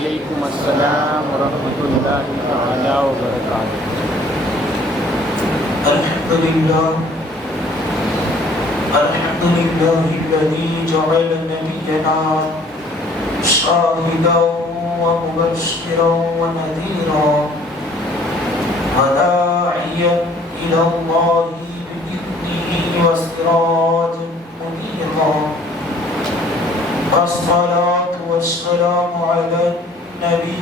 وعلیکم السلام ورحمۃ اللہ تعالی وبرکاتہ۔ الحمد لله الذي جعل نبينا شاهدا ومبشرا ونذيرا وداعيا إلى الله بإذنه وسراجا منيرا، والصلاة والسلام على النبي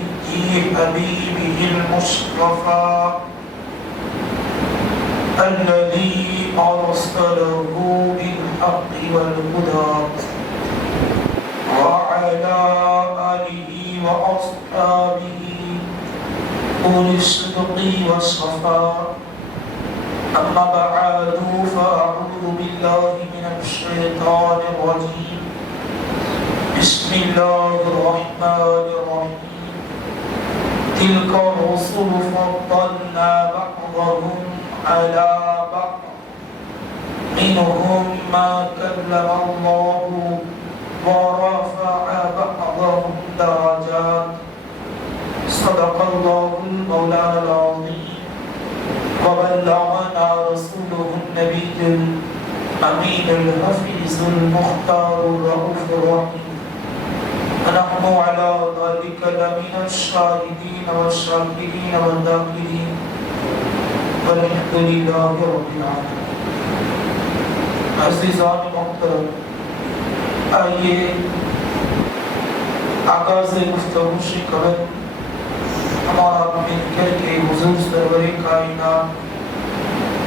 حبيبه المصطفى الذي أرسله بالحق والهدى، وعلى آله وأصحابه أولي الصدق والصفاء. أما بعد فأعوذ بالله من الشيطان الرجيم. بسم الله الرحمن الرحيم. تلك الرسل فضلنا بعضهم على بعض، منهم ما كلم الله ورفع بعضهم درجات. صدق الله المولانا العظيم، وبلغنا رسوله النبي الأمين الحفيظ المختار الرؤوف الرحيم، ونحن على ذلك لمن الشاهدين والشاكرين والذاكرين، والحمد لله رب العالمين. عزیزان محترم، آئیے آغاز گفتگو سے قبل ہمارا مل کر کے حضور سرور کائنات،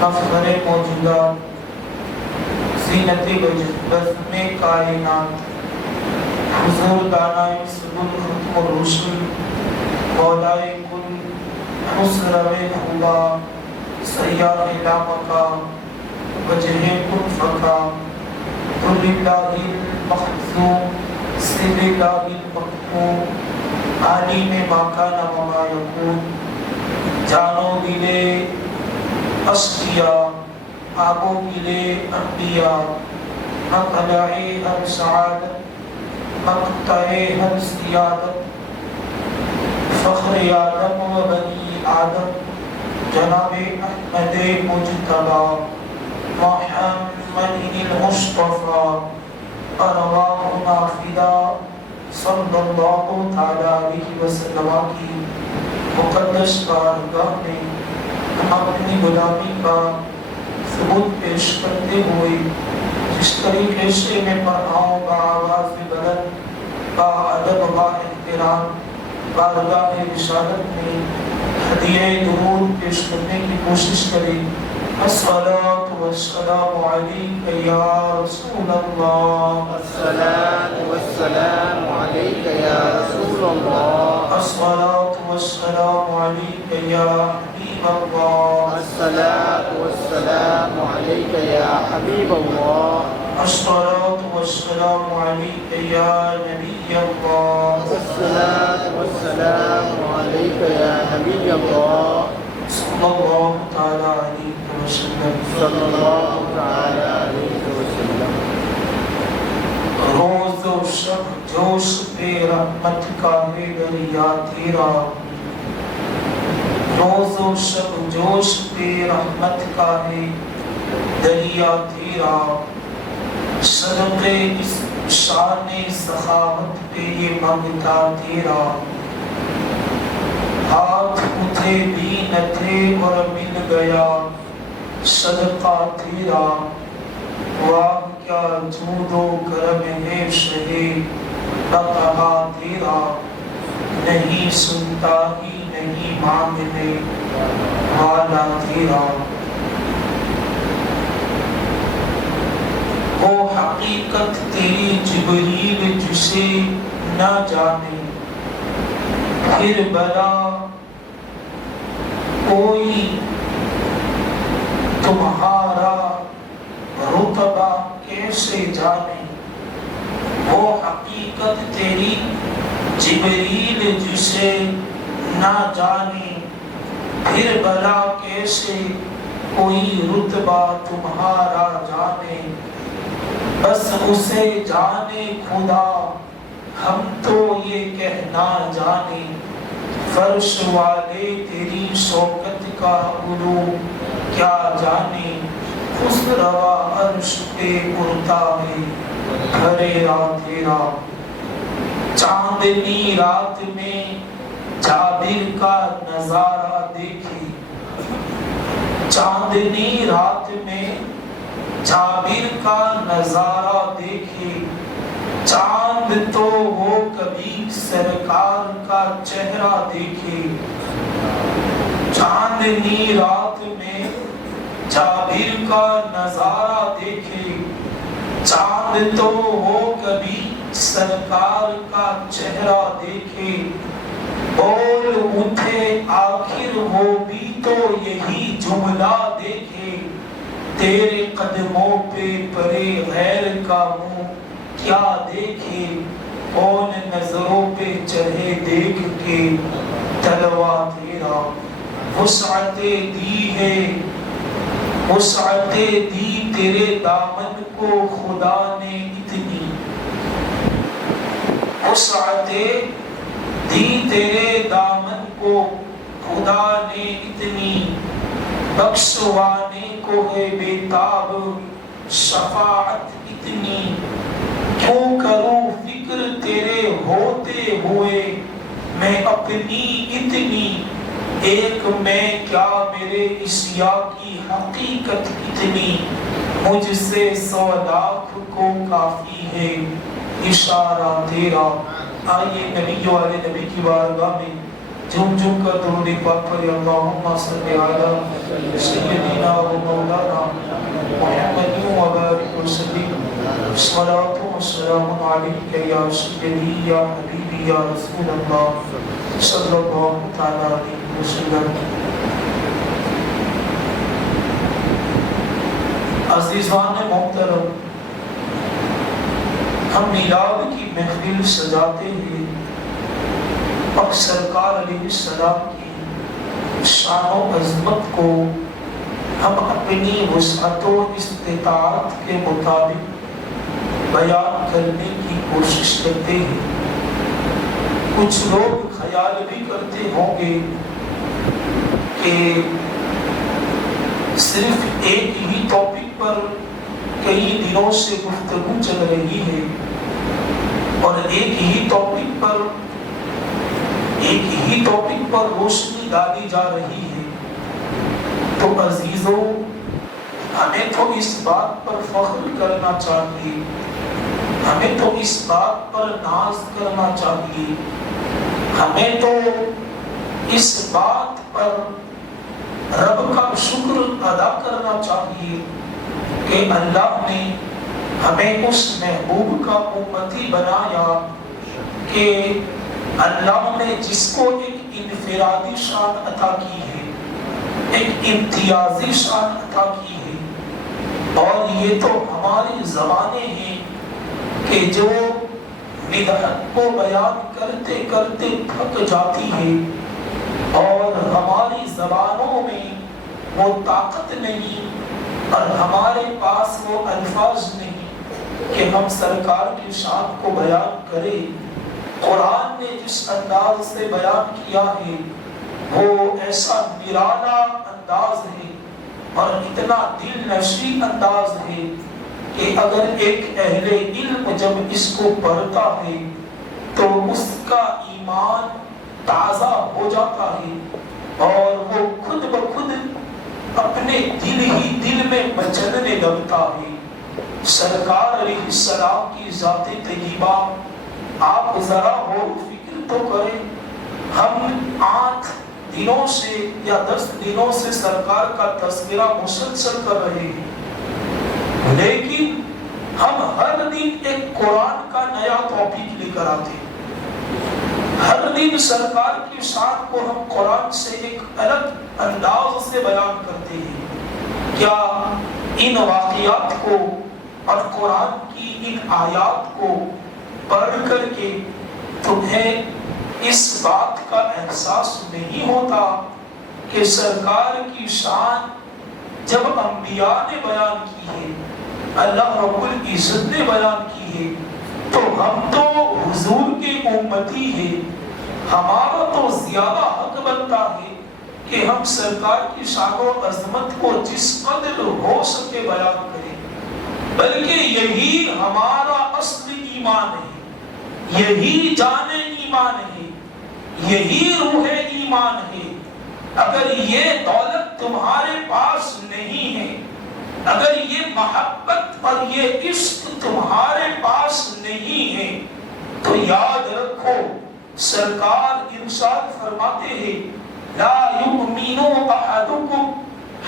مفخر موجودات، زینت بزم کائنات، حضور دانائے سبل ختم الرسل، مولائے کل حسر خدا، سیاح لامکا، وجہ کن فقا، قل اللہ المخزوم، سر اللہ المقموم، عالم ما کان وما یکون، جانو دلے اصفیاء، آبو دلے انبیاء، مطلع ہر سعادت، مقطع ہر سیادت، فخر آدم و بنی آدم، جناب احمد مجتبی محمد المصطفى، ارواحنا فدا صلی اللہ تعالی علیہ وسلم کی مقدس بارگاہ میں ہم اپنی غلامی کا ثبوت پیش کرتے ہوئے جس طریقے سے میں پڑھاؤں بآواز بلند، با ادب با احترام بارگاہ رسالت میں ہدیہ درود پیش کرنے کی کوشش کریں. الصلاة والسلام عليك يا رسول الله، الصلاة والسلام عليك يا رسول الله، الصلاة والسلام عليك يا حبيب الله، الصلاة والسلام عليك يا حبيب الله، الصلاة والسلام عليك يا نبي الله، الصلاة والسلام عليك يا نبي الله، صلى الله تعالى عليه وسلم. صلى الله تعالى عليه وسلم. روز و شب جوش پہ رحمت کا ہے دریا تیرا، روز و شب جوش پہ رحمت کا ہے دریا تیرا، صدقے اس شان سخاوت پہ یہ مانگتا تیرا، ہاتھ اٹھے بھی نہ تھے اور مل گیا صدقہ تیرا، واہ کیا جود و کرم ہے شہے بقا تیرا، نہیں سنتا ہی نہیں مانگنے والا تیرا. وہ حقیقت تیری جبریل جسے نہ جانے، پھر بلا کوئی تمہارا رتبہ کیسے جانے، وہ حقیقت تیری جبریل جسے نہ جانے، پھر بلا کیسے کوئی رتبہ تمہارا جانے، بس اسے جانے خدا ہم تو یہ کہہ نہ جانے، فرش والے تیری شوکت کا علو کیا جانے، خسروا عرش پہ اڑتا ہے گھریرا تیرا۔ چاندنی رات میں جابر کا نظارہ دیکھے، چاندنی رات میں جابر کا نظارہ دیکھے، چاند تو وہ کبھی سرکار کا چہرہ دیکھے۔ چاندنی رات میں جابر کا نظارہ دیکھے، چاند تو وہ کبھی سرکار کا چہرہ دیکھے۔ بول اٹھے آخر وہ بھی تو یہی جملہ دیکھے، تیرے قدموں پہ پرے غیر کا منہ کیا دیکھے، کون نظروں پہ چڑھے دیکھ کے تلوا تیرا۔ وسعتیں دی ہے، وسعتیں دی تیرے دامن کو خدا نے اتنی، وسعتیں دی تیرے دامن کو خدا نے اتنی، بخشوانے کو ہے بے تاب شفاعت اتنی۔ کیوں کروں فکر تیرے ہوتے ہوئے میں اپنی اتنی، ایک میں کیا میرے اشیاء کی حقیقت اتنی، مجھ سے 100 لاکھ کو کافی ہے اشارہ تیرا۔ آئیے نبی والے نبی کی بارگاہ میں جھوم جھوم کر درود پاک پڑھیں۔ اللہم صلی علی سیدنا و مولانا محمد و بارک وسلم، صلاۃ و سلام علیک یا سیدی یا حبیبی یا رسول اللہ صلی اللہ تعالی علیہ وسلم۔ عزیزان محترم، ہم میلاد کی محفل سجاتے ہیں اور سرکار علیہ السلام کی شان و عظمت کو ہم اپنی وسعت و استطاعت کے مطابق بیان کرنے کی کوشش کرتے ہیں۔ کچھ لوگ خیال بھی کرتے ہوں گے کہ صرف ایک ہی ٹاپک پر کئی دنوں سے گفتگو چل رہی ہے اور ایک ہی ٹاپک پر روشنی ڈالی جا رہی ہے۔ تو عزیزوں، ہمیں تو اس بات پر فخر کرنا چاہیے، ہمیں تو اس بات پر ناز کرنا چاہیے، ہمیں تو اس بات پر رب کا شکر ادا کرنا چاہیے کہ اللہ نے ہمیں اس محبوب کا امتی بنایا، کہ اللہ نے جس کو ایک انفرادی شان عطا کی ہے، ایک امتیازی شان عطا کی ہے، اور یہ تو ہماری زبانیں ہیں کہ جو بدعت کو بیان کرتے کرتے تھک جاتی ہے، اور ہماری زبانوں میں وہ طاقت نہیں اور ہمارے پاس وہ الفاظ نہیں کہ ہم سرکار کی شان کو بیان کریں۔ قرآن نے جس انداز سے بیان کیا ہے وہ ایسا نرالا انداز ہے اور اتنا دل نشیں انداز ہے کہ اگر ایک اہل علم جب اس کو پڑھتا ہے تو اس کا ایمان تازہ ہو جاتا ہے اور وہ خود بخود اپنے دل میں مچلنے لگتا ہے۔ سرکار علیہ السلام کی ذات طیبہ، آپ ذرا غور فکر تو کریں، ہم 8 دنوں سے یا 10 دنوں سے سرکار کا تذکرہ مسلسل کر رہے ہیں، لیکن ہم ہر دن ایک قرآن کا نیا ٹاپک لے کر آتے ہیں۔ ہر دن سرکار کی شان کو ہم قرآن سے ایک الگ انداز سے بیان کرتے ہیں۔ کیا ان واقعات کو اور قرآن کی ان آیات کو پڑھ کر کے تمہیں اس بات کا احساس نہیں ہوتا کہ سرکار کی شان جب انبیاء نے بیان کی ہے، اللہ رب العزت نے بیان کی ہے، تو ہم تو حضور کے امتی ہیں، ہمارا تو زیادہ حق بنتا ہے کہ ہم سرکار کی شان و عظمت کو جس قدر ہو سکے بیان کریں، بلکہ یہی ہمارا اصل ایمان ہے، یہی جان ایمان ہے، یہی روح ایمان ہے۔ اگر یہ دولت تمہارے پاس نہیں ہے، اگر یہ محبت اور یہ عشق تمہارے پاس نہیں ہے، تو یاد رکھو سرکار ارشاد فرماتے ہیں لا یؤمن احدکم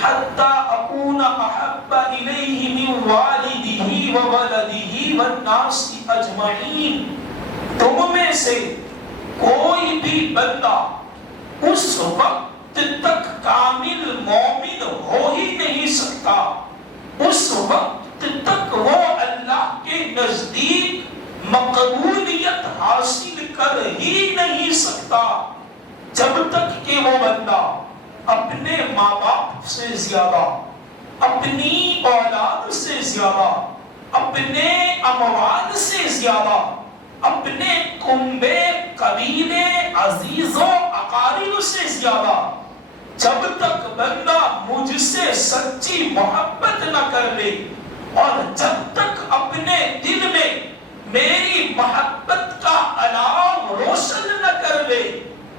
حتی اکون احب الیہ من والدہ وولدہ والناس اجمعین، تم میں سے کوئی بھی بندہ اس وقت تک کامل مومن ہو ہی نہیں سکتا، اس وقت تک وہ اللہ کے نزدیک مقبولیت حاصل کر ہی نہیں سکتا جب تک کہ وہ بندہ اپنے ماں باپ سے زیادہ، اپنی اولاد سے زیادہ، اپنے اموال سے زیادہ، اپنے کنبے قبیلے عزیزوں اقارب سے زیادہ، جب تک بندہ مجھ سے سچی محبت نہ کر لے اور جب تک اپنے دل میں میری محبت کا الاؤ روشن نہ کر لے،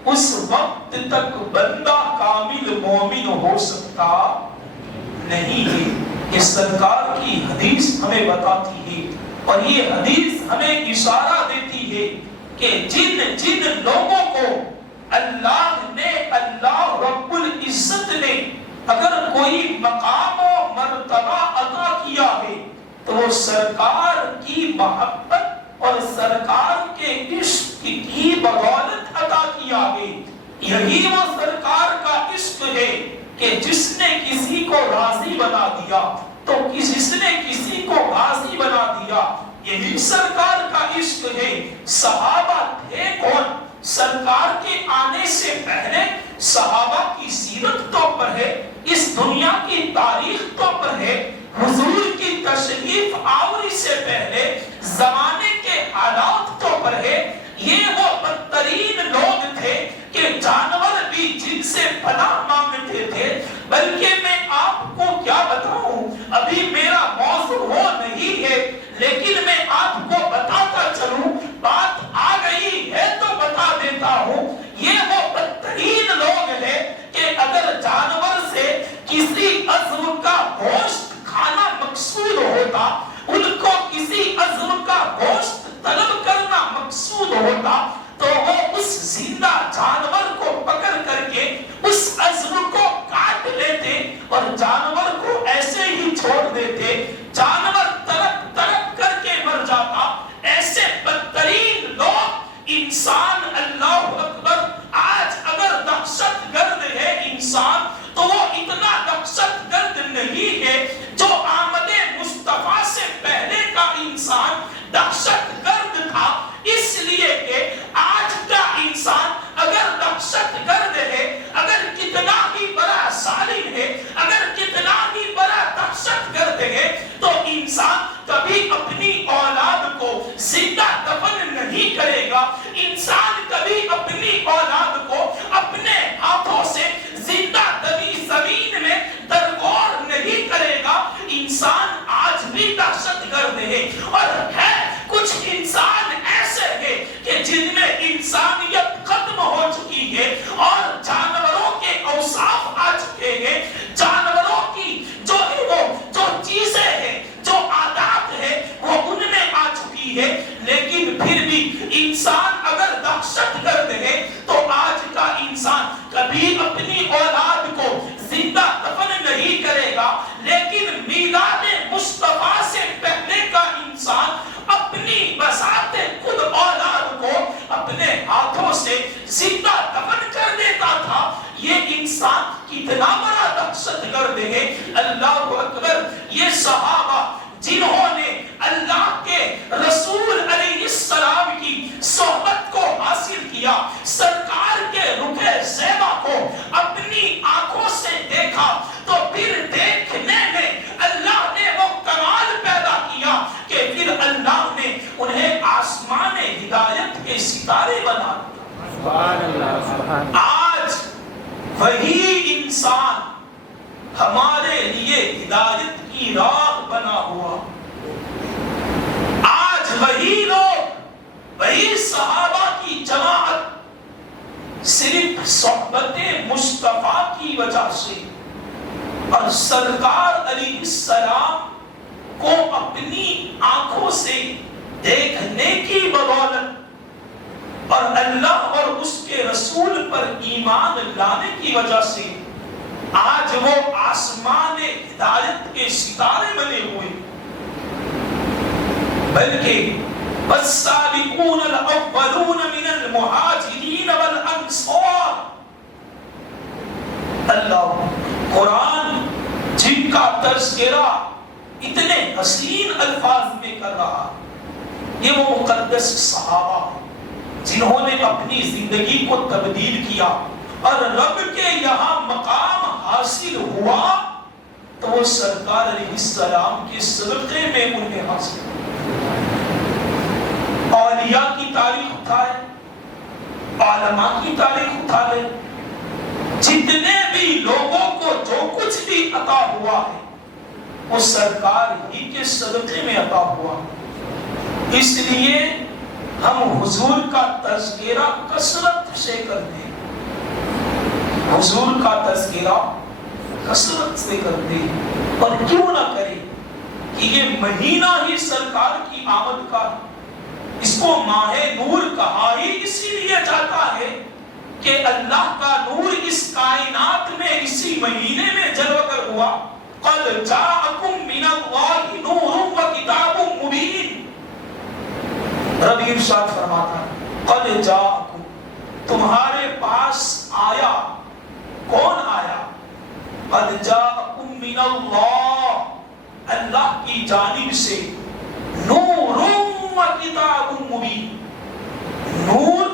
اس وقت تک بندہ کامل مومن ہو سکتا نہیں ہے۔ یہ سرکار کی حدیث ہمیں بتاتی ہے، اور یہ حدیث ہمیں اشارہ دیتی ہے کہ جن جن لوگوں کو اللہ رب العزت نے اگر کوئی مقام و مرتبہ عطا کیا ہے تو وہ سرکار کی محبت اور سرکار کے عشق کی بدولت عطا کیا ہے۔ یہی وہ سرکار کا عشق ہے کہ جس نے کسی کو راضی بنا دیا تو جس نے کسی کو غازی بنا دیا، یہی سرکار کا عشق ہے۔ صحابہ تھے کون؟ سرکار کے آنے سے پہلے صحابہ کی سیرت تو پڑھے، اس دنیا کی تاریخ تو پڑھے، حضور کی تشریف آوری سے پہلے زمانے کے حالات تو پڑھے۔ یہ وہ بدترین لوگ تھے کہ جانور بھی جن سے پناہ مانگتے تھے۔ بلکہ میں آپ کو کیا بتاؤں، ابھی میرا موضوع وہ نہیں ہے، لیکن میں آپ کو بتاتا چلوں، بات آ گئی ہے تو بتا دیتا ہوں۔ یہ وہ بدترین لوگ ہیں کہ اگر جانور سے کسی عضو کا گوشت کھانا مقصود ہوتا، ان کو کسی عضو کا گوشت طلب کرنا مقصود ہوتا، تو وہ اس زندہ جانور کو پکڑ کر کے اس عضو کو کاٹ لیتے اور جانور کو ایسے ہی چھوڑ دیتے، جانور تڑپ تڑپ کر کے مر جاتا۔ ایسے بدترین لوگ انسان، اللہ اکبر، آج اگر دہشت گرد ہے انسان تو وہ اتنا دہشت گرد نہیں ہے جو آمد مصطفیٰ سے پہلے کا انسان دہشت گرد تھا، اس لیے کہ آج کا انسان اگر دہشت گرد ہے، اگر کتنا ہی بڑا ظالم ہے، اگر کتنا ہی بڑا دہشت گرد ہے، تو انسان کبھی اپنی اولاد کو زندہ دفن نہیں کرے گا، انسان کبھی اپنی اولاد کو اپنے ہاتھوں سے زندہ زمین میں درگور نہیں کرے گا۔ انسان آج بھی دہشت گرد ہے، اور ہے کچھ انسان ایسے ہیں کہ جن میں انسانیت ختم ہو چکی ہے اور جانوروں کے اوصاف آ چکے ہیں، جانوروں کی جو چیزیں ہیں، جو عادات ہے، وہ ان میں آ چکی ہے۔ لیکن پھر بھی انسان اگر دہشت گرد ہے تو آج کا انسان کبھی اپنی اولاد کو زندہ دفن نہیں کرے گا، لیکن میلاد مصطفیٰ سے پہلے کا انسان اپنی بذات خود اولاد کو اپنے ہاتھوں سے زندہ دفن کر دیتا تھا۔ یہ انسان کتنا بڑا دہشت گرد ہے، اللہ اکبر۔ یہ صحابہ جنہوں نے اللہ کے رسول علیہ السلام کی صحبت کو حاصل کیا، سرکار کے رخ زیبا کو اپنی آنکھوں سے دیکھا، تو پھر دیکھنے میں اللہ نے وہ کمال پیدا کیا کہ پھر اللہ نے انہیں ستارے بنا دیا. سبحان اللہ سبحان اللہ. آج وہی انسان ہمارے لیے ہدایت کی راہ بنا ہوا. آج وہی لوگ، وہی صحابہ کی جماعت صرف صحبت مصطفیٰ کی وجہ سے اور سرکار علیہ السلام کو اپنی آنکھوں سے دیکھنے کی بدولت اور اللہ اور اس کے رسول پر ایمان لانے کی وجہ سے آج وہ آسمان ہدایت کے ستارے بنے ہوئے. بلکہ والسابقون الاولون من المہاجرین والانصار، اللہ قرآن جن کا تذکرہ اتنے حسین الفاظ میں کر رہا، یہ وہ مقدس صحابہ جنہوں نے اپنی زندگی کو تبدیل کیا اور رب کے یہاں مقام حاصل ہوا تو وہ سرکار علیہ السلام کے صدقے میں انہیں حاصل ہوا. اولیاء کی تاریخ اٹھائے، علماء کی تاریخ اٹھا لے، جتنے بھی لوگوں کو جو کچھ بھی عطا ہوا ہے وہ سرکار ہی کے صدقے میں عطا ہوا. اس لیے ہم حضور کا تذکرہ کثرت سے کرتے ہیں، حضور کا تذکرہ کثرت سے کرتے ہیں. اور کیوں نہ کریں کہ یہ مہینہ ہی سرکار کی آمد کا ہے. اس کو ماہ نور کہا ہی اسی لیے جاتا ہے کہ اللہ کا نور اس کائنات میں اسی مہینے میں جلوہ گر ہوا. قد جاءکم من اللہ نور و کتاب مبین. رب ارشاد فرماتا ہے قد جاءکم، تمہارے پاس آیا. کون آیا؟ قد جاءکم من اللہ، اللہ کی جانب سے، نور و کتاب مبین. نور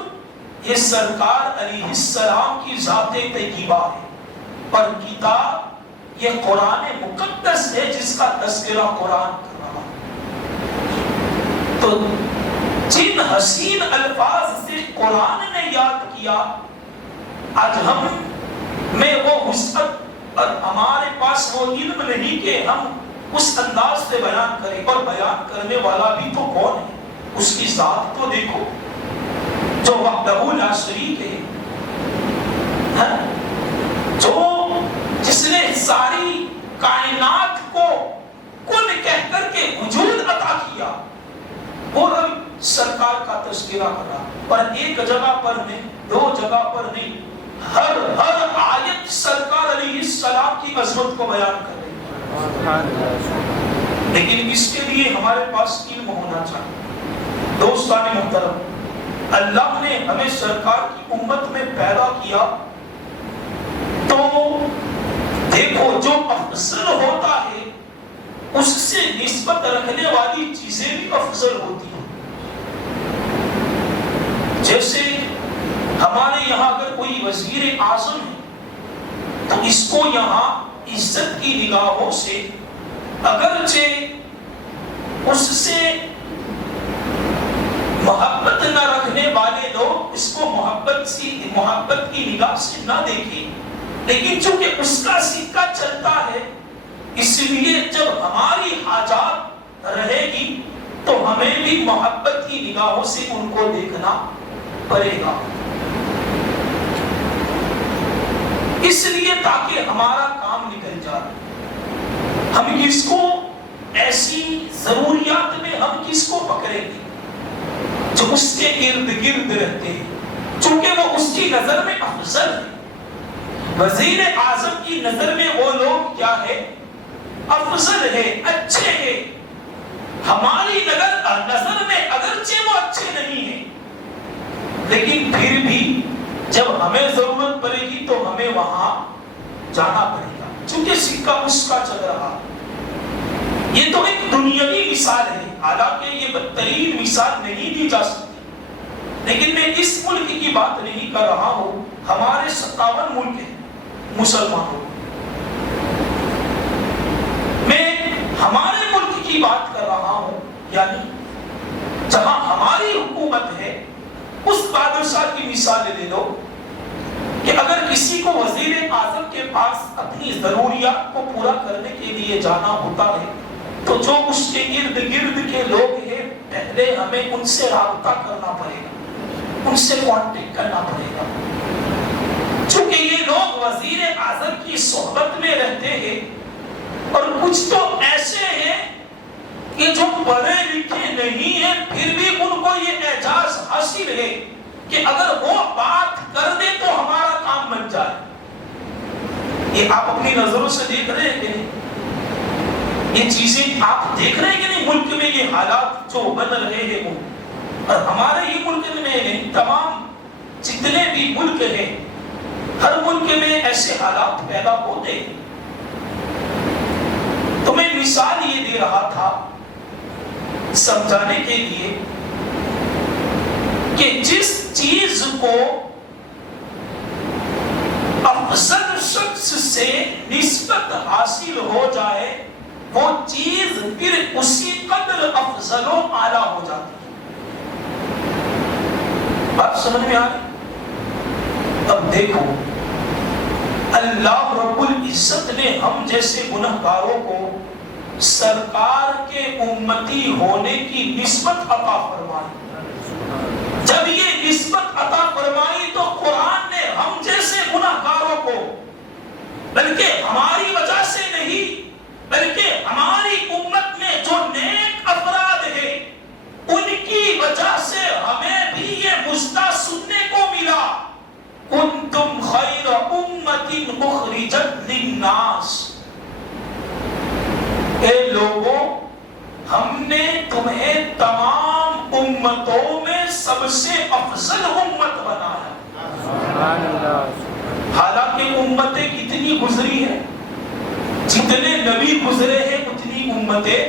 یہ سرکار علیہ السلام کی ذات طیبہ ہے، اور کتاب یہ قرآن مقدس ہے جس کا تذکرہ قرآن کر رہا ہے. تو جن حسین الفاظ سے قرآن نے یاد کیا، آج ہم میں وہ وسعت اور ہمارے پاس وہ علم نہیں کہ ہم اس انداز سے بیان کریں. اور بیان کرنے والا بھی تو کون ہے؟ اس کی ذات تو دیکھو جو وحدہ لا شریک ہے، جو جس نے ساری کائنات کو کن کہہ کر کے وجود عطا کیا، وہ رب سرکار کا تذکرہ کر رہا. پر ایک جگہ پر نہیں، دو جگہ پر نہیں، ہر آیت سرکار علیہ السلام کی عظمت کو بیان کر رہی ہے. لیکن اس کے لیے ہمارے پاس علم ہونا چاہیے. دوستان محترم، اللہ نے ہمیں سرکار کی امت میں پیدا کیا تو دیکھو جو افضل ہوتا ہے اس سے نسبت رکھنے والی چیزیں بھی افضل ہوتی ہیں. جیسے ہمارے یہاں اگر کوئی وزیر اعظم ہے تو اس کو یہاں عزت کی نگاہوں سے، اگرچہ اس سے محبت نہ رکھنے والے لوگ اس کو محبت کی نگاہ سے نہ دیکھیں، لیکن چونکہ اس کا سکہ چلتا ہے اس لیے جب ہماری حاجات رہے گی تو ہمیں بھی محبت کی نگاہوں سے ان کو دیکھنا پڑے گا. اس لیے تاکہ ہمارا کام نکل جائے. ہم کس کو ایسی ضروریات میں ہم کس کو پکڑیں گے جو اس کے ارد گرد رہتے ہیں، چونکہ وہ اس کی نظر میں افضل ہے. وزیر اعظم کی نظر میں وہ لوگ کیا ہے؟ افضل ہے، اچھے ہیں. ہماری نظر میں اگرچہ وہ اچھے نہیں ہیں لیکن پھر بھی جب ہمیں ضرورت پڑے گی تو ہمیں وہاں جانا پڑے گا چونکہ سکہ اس کا چل رہا. یہ تو ایک دنیاوی مثال ہے، حالانکہ یہ بدترین مثال نہیں دی جا سکتی. لیکن میں اس ملک کی بات نہیں کر رہا ہوں، ہمارے 57 ملک ہیں مسلمانوں، میں ہمارے ملک کی بات کر رہا ہوں. یعنی جہاں ہماری حکومت ہے اس بادشاہ کی مثال لے لو کہ اگر کسی کو وزیر اعظم کے پاس اپنی ضروریات کو پورا کرنے کے لیے جانا ہوتا ہے تو جو اس کے ارد گرد کے لوگ ہیں پہلے ہمیں ان سے رابطہ کرنا پڑے گا، ان سے کانٹیکٹ کرنا پڑے گا، چونکہ یہ لوگ وزیر اعظم کی صحبت میں رہتے ہیں اور کچھ تو ایسے ہیں کہ جو پڑھے لکھے نہیں ہیں پھر بھی ان کو یہ اعزاز حاصل ہے کہ اگر وہ بات کر دے تو ہمارا کام بن جائے۔ یہ آپ اپنی نظروں سے دیکھ رہے ہیں کہ نہیں؟ یہ چیزیں آپ دیکھ رہے ہیں کہ نہیں؟ ملک میں یہ حالات جو بن رہے ہیں وہ، اور ہمارے ہی ملک میں نہیں، تمام جتنے بھی ملک ہیں ہر ملک میں ایسے حالات پیدا ہوتے ہیں۔ تو میں مثال یہ دے رہا تھا سمجھانے کے لیے کہ جس چیز کو افضل شخص سے نسبت حاصل ہو جائے وہ چیز پھر اسی قدر افضل و اعلیٰ ہو جاتی ہے۔ بات سمجھ میں آ رہی؟ اب دیکھو اللہ رب العزت نے ہم جیسے گنہگاروں کو سرکار کے امتی ہونے کی نسبت عطا فرمائی۔ جب یہ نسبت عطا فرمائی تو قرآن نے ہم جیسے گنہگاروں کو بلکہ ہماری وجہ سے نہیں بلکہ ہماری امت میں جو نیک افراد ہیں ان کی وجہ سے ہمیں بھی یہ مجدہ سننے کو ملا، کنتم خیر امت اخرجت للناس، اے لوگوں ہم نے تمہیں تمام امتوں میں سب سے افضل امت بنایا۔ حالانکہ امتیں کتنی گزری ہیں، جتنے نبی گزرے ہیں اتنی امتیں،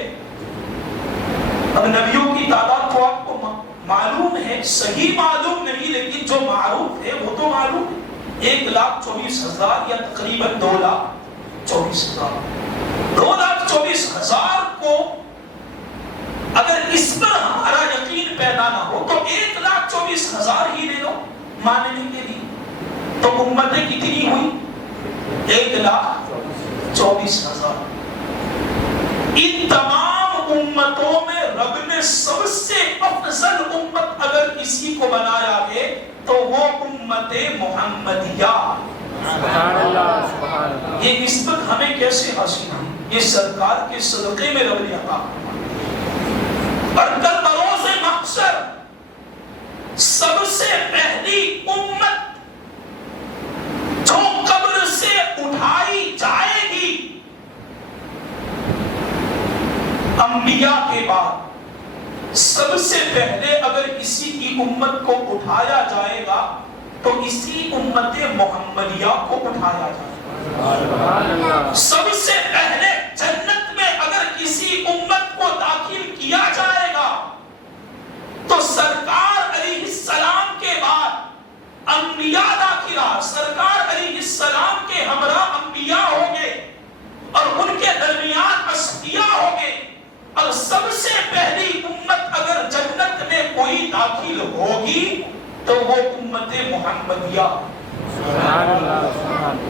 اب نبیوں کی تعداد تو آپ کو معلوم ہے، صحیح معلوم نہیں لیکن جو معروف ہے وہ تو معلوم ہے، 1,24,000 یا تقریباً 2,24,000 2,24,000 کو اگر اس پر ہمارا یقین پیدا نہ ہو تو 1,24,000 ہی لے لو ماننے کے لیے، تو امتیں کتنی ہوئی؟ 1,24,000۔ ان تمام امتوں میں رب نے سب سے افضل امت اگر کسی کو بنایا ہے تو وہ امت محمدیہ۔ یہ نسبت ہمیں کیسے حاصل ہوئی؟ یہ سرکار کے صدقے میں رب نے عطا اور کل بروز محشر سب سے پہلی امت جو قبر سے اٹھائی جائے گی انبیاء کے بعد، سب سے پہلے اگر کسی کی امت کو اٹھایا جائے گا تو اسی امت محمدیہ کو اٹھایا جائے گا۔ سب سے پہلے جنت میں اگر کسی امت کو داخل کیا جائے گا تو سرکار علیہ السلام کے بعد انبیاء داخلہ، سرکار علیہ السلام کے ہمراہ انبیاء ہوں گے اور ان کے درمیان اصفیاء ہوں گے، اور سب سے پہلی امت اگر جنت میں کوئی داخل ہوگی تو وہ امت محمدیہ۔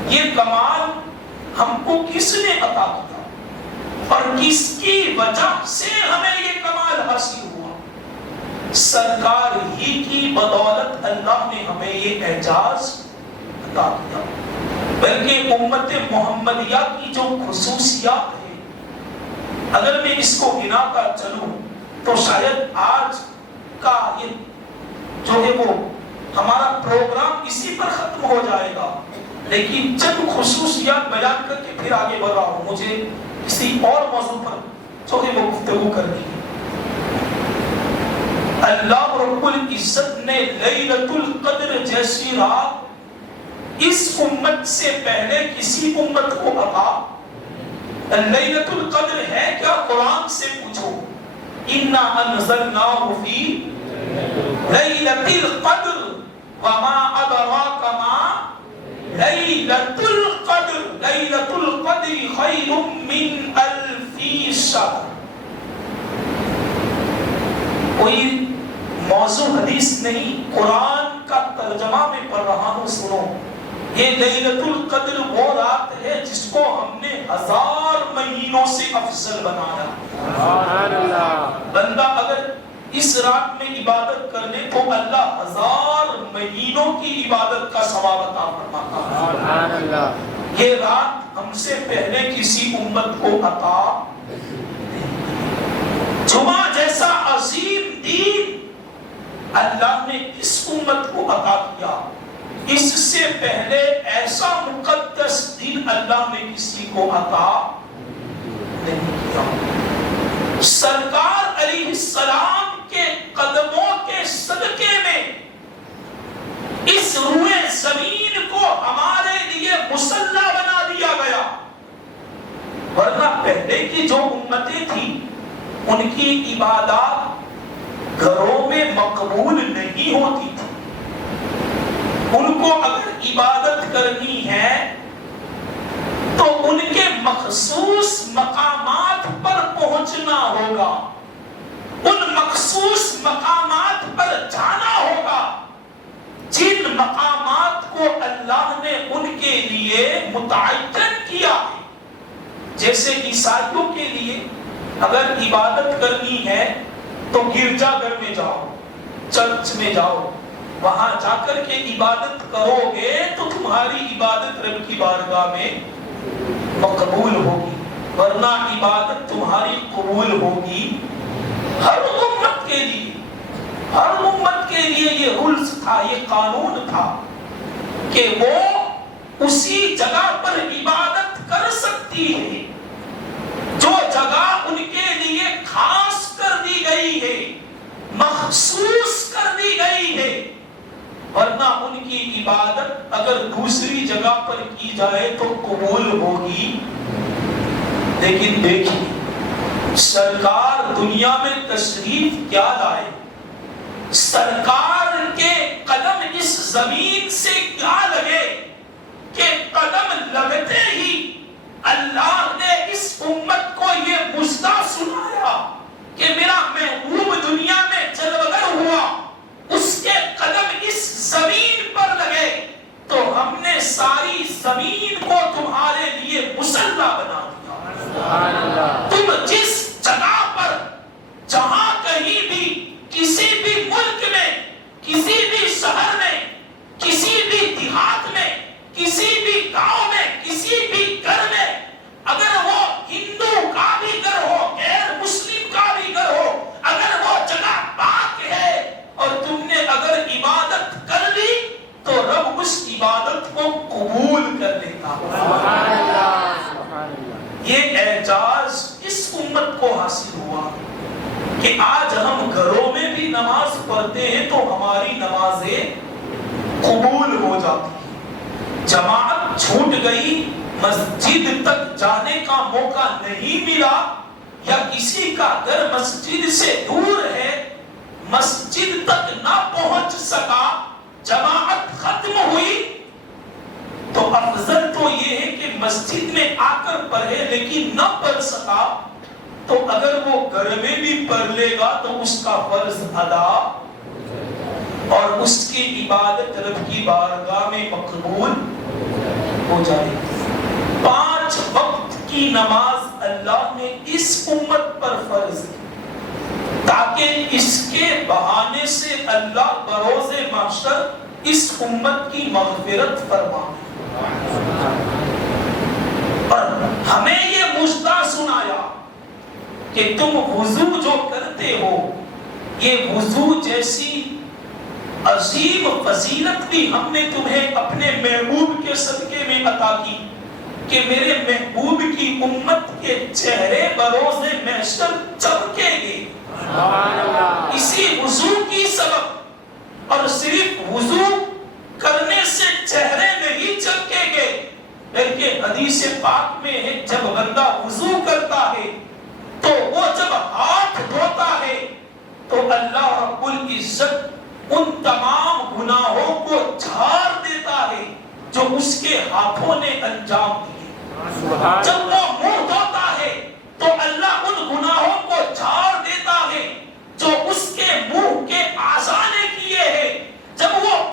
یہ کمال ہم کو کس نے عطا کیا اور کس کی وجہ سے ہمیں یہ کمال حاصل ہوا؟ سرکار ہی کی بدولت اللہ نے ہمیں یہ اعزاز عطا کیا۔ بلکہ امت محمدیہ کی جو خصوصیات ہے اگر میں اس کو گنا کر چلوں تو شاید آج کا یہ جو ہے وہ ہمارا پروگرام اسی پر ختم ہو جائے گا، لیکن چند خصوصیات بیان کر کے پھر آگے بڑھ رہا ہوں، مجھے کسی اور موضوع پر جو ہے وہ گفتگو کرنی ہے۔ اللہ رب العزت نے لیلۃ القدر جیسی رات اس امت سے پہلے کسی امت کو عطا۔ لیلۃ القدر ہے کیا؟ قرآن سے پوچھو، انا انزلناہ فی لیلۃ القدر وما ادراک ما لیلۃ القدر لیلۃ القدر خیر من الف شہر۔ کوئی موضوع حدیث نہیں، قرآن کا ترجمہ میں پڑھ رہا ہوں، سنو۔ یہ لیلۃ القدر وہ رات ہے جس کو ہم نے 1000 مہینوں سے افضل بنایا۔ سبحان اللہ۔ بندہ اگر اس رات میں عبادت کر لے تو اللہ 1000 مہینوں کی عبادت کا ثواب عطا فرماتا ہے۔ سبحان اللہ۔ یہ رات ہم سے پہلے کسی امت کو عطا جمعہ جیسا عظیم دین اللہ نے اس امت کو عطا کیا، اس سے پہلے ایسا مقدس دین اللہ نے کسی کو عطا نہیں کیا۔ سرکار علیہ السلام کے قدموں کے صدقے میں اس روئے زمین کو ہمارے لیے مصلی بنا دیا گیا، ورنہ پہلے کی جو امتیں تھیں ان کی عبادات گھروں میں مقبول نہیں ہوتی تھی۔ ان کو اگر عبادت کرنی ہے تو ان کے مخصوص مقامات پر پہنچنا ہوگا، ان مخصوص مقامات پر جانا ہوگا جن مقامات کو اللہ نے ان کے لیے متعین کیا ہے۔ جیسے عیسائیوں کے لیے اگر عبادت کرنی ہے تو گرجا گھر میں جاؤ، چرچ میں جاؤ، وہاں جا کر کے عبادت کرو گے تو تمہاری عبادت رب کی بارگاہ میں مقبول ہوگی، ورنہ عبادت تمہاری قبول ہوگی۔ ہر امت کے لیے، ہر امت کے لیے یہ رولز تھا، یہ قانون تھا کہ وہ اسی جگہ پر عبادت کر سکتی ہے جو جگہ ان کے لیے خاص کر دی گئی ہے، مخصوص کر دی گئی ہے، ورنہ ان کی عبادت اگر دوسری جگہ پر کی جائے تو قبول ہوگی۔ لیکن دیکھیے سرکار دنیا میں تشریف کیا لائے، سرکار کے قدم اس زمین سے کیا لگے کہ قدم لگتے ہی اللہ نے اس امت کو یہ مژدہ سنایا کہ میرا محبوب دنیا میں جلوگر ہوا، اس کے قدم اس زمین پر لگے تو ہم نے ساری زمین کو تمہارے لیے مصلی بنا دیا۔ تم جس جگہ پر، جہاں کہیں بھی، کسی بھی ملک میں، کسی بھی شہر میں، کسی بھی دیہات میں، کسی بھی گاؤں میں، کسی بھی گھر میں، اگر وہ ہندو کا بھی گھر ہو، غیر مسلم کا بھی گھر ہو، اگر وہ جگہ پاک ہے اور تم نے اگر عبادت کر لی تو رب اس عبادت کو قبول کر لیتا۔ سبحان اللہ، سبحان اللہ۔ یہ اعجاز اس امت کو حاصل ہوا کہ آج ہم گھروں میں بھی نماز پڑھتے ہیں تو ہماری نمازیں قبول ہو جاتی ہیں۔ جماعت چھوٹ گئی، مسجد تک جانے کا موقع نہیں ملا، یا کسی کا گھر مسجد سے دور ہے، مسجد تک نہ پہنچ سکا، جماعت ختم ہوئی، تو افضل تو یہ ہے کہ مسجد میں آ کر پڑھے، لیکن نہ پڑھ سکا تو اگر وہ گھر میں بھی پڑھ لے گا تو اس کا فرض ادا اور اس کی عبادت رب کی بارگاہ میں مقبول ہو جائے گی۔ 5 وقت کی نماز اللہ نے اس امت پر فرض کی تاکہ اس کے بہانے سے اللہ بروز محشر اس امت کی مغفرت فرمائے۔ اور ہمیں یہ مژدہ سنایا کہ تم وضو جو کرتے ہو، یہ وضو جیسی عظیم فضیلت بھی ہم نے تمہیں اپنے محبوب کے صدقے میں عطا کی کہ میرے محبوب کی امت کے چہرے بروز محشر چمکیں گے۔ اسی وضو کی سبب، اور صرف وضو کرنے سے چہرے نہیں چمکیں گے بلکہ حدیث پاک میں ہے جب بندہ وضو کرتا ہے تو وہ جب ہاتھ دھوتا ہے تو اللہ رب العزت ان تمام گناہوں کو جھاڑ دیتا ہے جو اس کے ہاتھوں نے انجام دیے۔ جب وہ